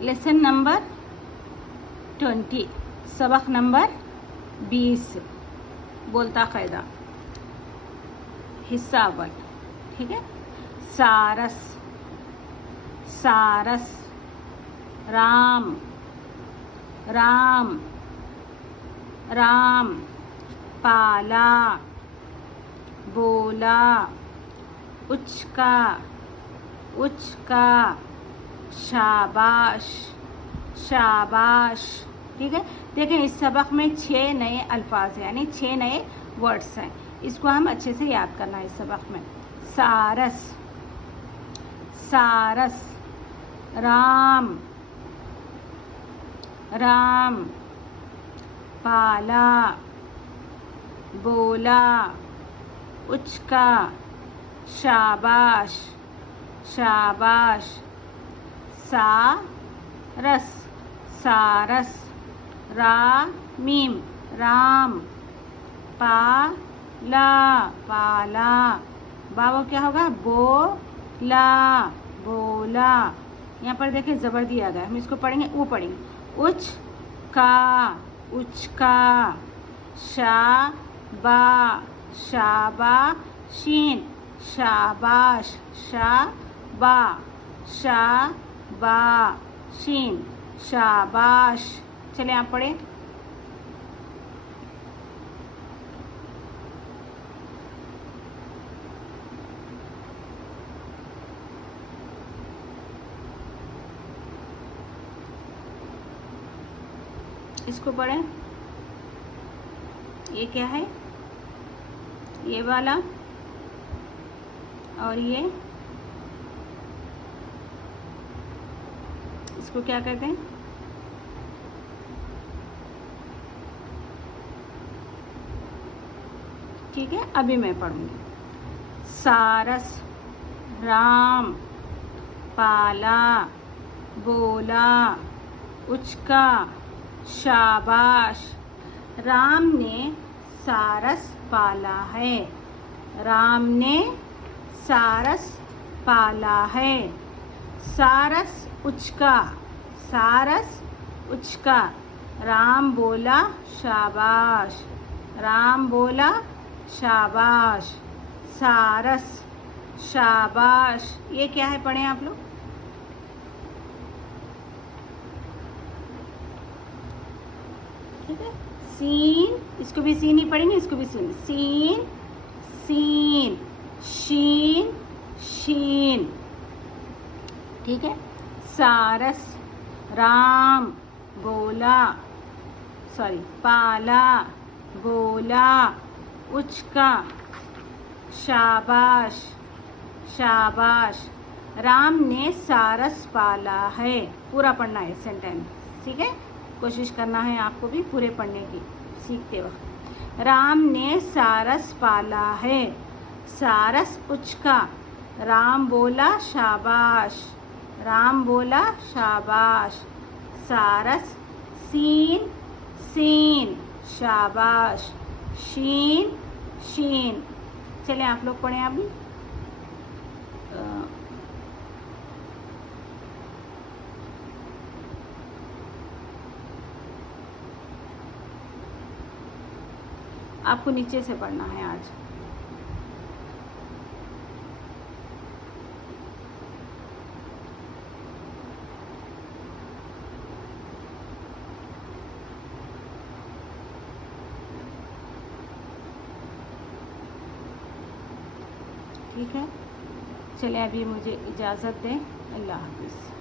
Lesson number 20, सबक number 20, बोलता कायदा, हिस्सा अव्वल। ठीक है। सारस, सारस, राम, राम, राम, पाला, बोला, उचका, उचका, शाबाश, शाबाश। ठीक है। देखें इस सबक में 6 नए अल्फाज हैं, यानी 6 नए वर्ड्स हैं। इसको हम अच्छे से याद करना है इस सबक में। सारस, सारस, राम, राम, पाला, बोला, उचका, शाबाश, शाबाश, सारस, सारस, रामीम, राम, पाला, पाला, बाबा क्या होगा, बोला, बोला। यहाँ पर देखिए ज़बर दिया गया, हम इसको पढ़ेंगे, वो पढ़ेंगे। उचका, उचका, शाबा, शाबा, शीन, शाबाश, शाबा, शाबा, शीन, शाबाश। चलिए आप पढ़े। इसको पढ़ें। ये क्या है, ये वाला, और ये इसको क्या कहते हैं, ठीक है। अभी मैं पढ़ूंगी। सारस, राम, पाला, बोला, उचका, शाबाश। राम ने सारस पाला है, राम ने सारस पाला है। सारस उचका, सारस उचका, राम बोला शाबाश, राम बोला शाबाश। सारस, शाबाश, ये क्या है पढ़ें आप लोग। ठीक है। सीन, इसको भी सीन ही पढ़ेंगे, इसको भी सीन, सीन, सीन, शीन, शीन। ठीक है। सारस, राम, बोला, सॉरी, पाला, बोला, उचका, शाबाश, शाबाश। राम ने सारस पाला है, पूरा पढ़ना है सेंटेंस। ठीक है। कोशिश करना है आपको भी पूरे पढ़ने की सीखते वक्त। राम ने सारस पाला है, सारस उचका, राम बोला शाबाश, राम बोला शाबाश। सारस, सीन, सीन, शाबाश, शीन, शीन। चलिए आप लोग पढ़ें अभी। आपको नीचे से पढ़ना है आज। ठीक है। चलिए अभी मुझे इजाज़त दें। अल्लाह हाफ़िज़।